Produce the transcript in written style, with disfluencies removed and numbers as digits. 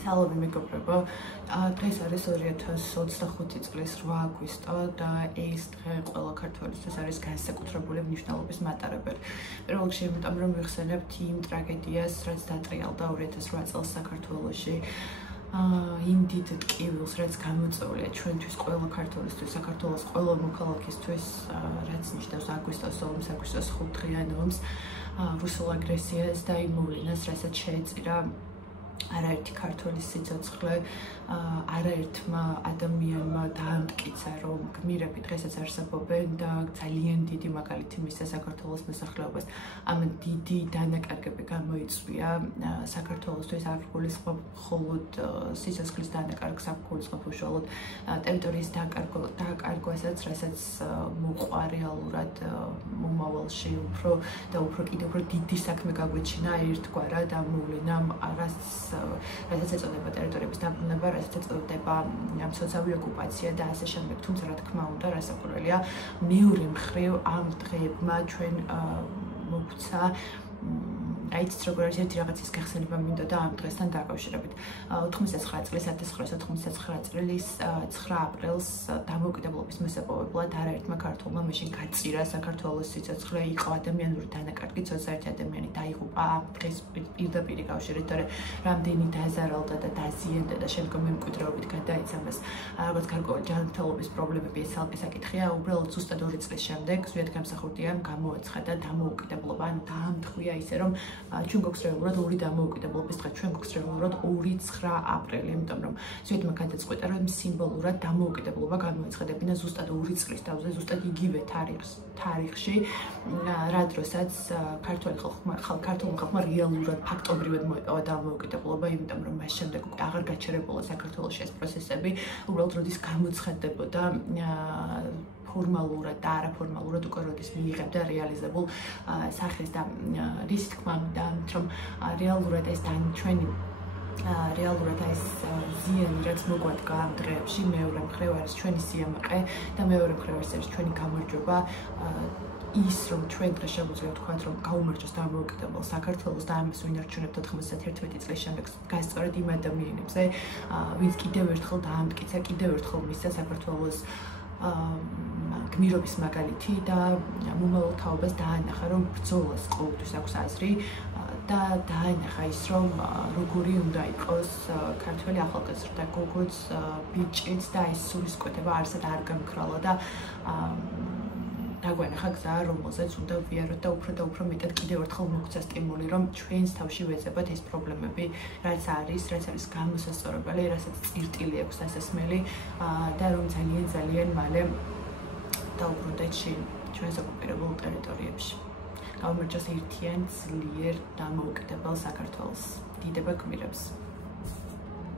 Salve მეგობრებო, დღეს არის 2025 წლის 8 აგვისტო და ეს დღე ყველა ქართველისთვის არის განსაკუთრებული მნიშვნელობის მატარებელი. პირველ რიგში, იმიტომ რომ ვიხსენებთ იმ ტრაგედიას, რაც დატრიალდა 2008 წელს საქართველოში. იმ დიდ ტკივილს, რაც გამოწვეულია ჩვენთვის ყველა ქართველისთვის, საქართველოს ყველა მოქალაქისთვის, რაც ნიშნავს აგვისტოს ომს, აგვისტოს 5 დღიან ომს, რუსულ აგრესიას და იმ მოვლენას, რასაც შეეწირა არაერთი ქართველის სიცოცხლე, არაერთმა ადამიანმა დაამტკიცა, რომ გმირები დღესაც არსებობენ და ძალიან დიდი მაგალითი მისცა საქართველოს მოსახლეობას. ამ დიდი დანაკარგები გამოიწვია საქართველოსთვის არ გულისხმობ მხოლოდ სიცოცხლის დანაკარგს, არ გულისხმობ უშუალოდ ტერიტორიის დაკარგვასაც, რასაც მოყვა რეალურად მომავალში უფრო დიდი საქმე გაგვეჩინა ერთგვარად ამ მოვლენამ, რასაც ეწოდება ტერიტორიების დაბრუნება, რასაც ეწოდება სოციალური ოკუპაცია და ასე შემდეგ. თუმცა რა თქმა უნდა, რასაკვირველია, მეორე მხრივ ამ დღეებმა ჩვენ მოგვცა აიც როგორ არის ერთი რაღაცის გახსენება მინდოდა ამ დღესთან დაკავშირებით. 99 წლის 1999 წლის 9 აპრილს დამოუკიდებლობის მოსაპოვებლად არაერთმა ქართველმა მაშინ გაწირა საქართველოს სიცოცხლე, იყო ადამიანური დანაკარგი, 21 ადამიანი დაიღუპა დღეს პირდაპირ კავშირით, თორე რამდენი დაზარალდა და დაზიანდა და შემდგომ მემკვიდრეობით გადაიცა მას რაღაც გარკვეული ჯანმრთელობის პრობლემები ეს ალყი საკითხია, უბრალოდ ზუსტად 2 წლის შემდეგ ზვიადგამსახურდიამ გამოაცხადა დამოუკიდებლობა, ან დაამთხვია ისე რომ ჩვენ გვაქვს რეალურად ორი დამოუკიდებლობის დღე, ჩვენ გვაქვს რეალურად 2-9 აპრილი, იმიტომ რომ ზვიედმა გადაწყვიტა, რომ სიმბოლურად დამოუკიდებლობა გამოეცხადებინა ზუსტად 2 წლის თავზე, ზუსტად იგივე თარიღში, რა დროსაც ქართულმა ხალხმა რეალურად ფაქტობრივად მოიპოვა დამოუკიდებლობა, იმიტომ რომ მას შემდეგ უკვე აღარ გაჩერებულა საქართველოში ეს პროცესები, უბრალოდ როდის გამოცხადდებოდა ფორმალურად და არაფორმალურად უკვე როდის მიიღებდა რეალიზებულ სახეს და რის თქმა უნდა, რომ რეალურად ეს ჩვენი რეალურად ეს ზიანი, რაც მოგვადგა ამ დღეებში, მეორე მხრივ არის ჩვენი სიამაყე და მეორე მხრივ არის ჩვენი გამარჯვება. ის რომ ჩვენ დღეს შეგვიძლია ვთქვათ, რომ გაუმარჯოს დამოუკიდებელ საქართველოს და ამას ვინარჩუნებთ 91 წლის შემდეგ გასწორედ იმ ადამიანებზე, ვინც კიდევ ერთხელ დაამტკიცა, კიდევ ერთხელ მისცა საქართველოს გმირობის მაგალითი და მომავალ თაობას დაანახა, რომ ბრძოლას ყოველთვის აქვს აზრი და დაანახა ის, რომ როგორი უნდა იყოს ქართველი ახალგაზრდა, გოგოც, ბიჭიც და ეს სულისკვეთება არსად არ გამქრალა და დაგვანახა გზა, რომელზეც უნდა ვიაროთ და უფრო მეტად კიდევ ერთხელ მოგცა სტიმული, რომ ჩვენს თავში ვეძებოთ ეს პრობლემები, რაც არის გამოსასწორებელი, რასაც წირტილი აქვს დასასმელი და რომ ძალიან მალე დაუბრუნდეთ ჩვენს ოკუპირებულ ტერიტორიებში. გაუმარჯოს ერთიან, ძლიერ დამოუკიდებელ საქართველოს. დიდება გმირებს.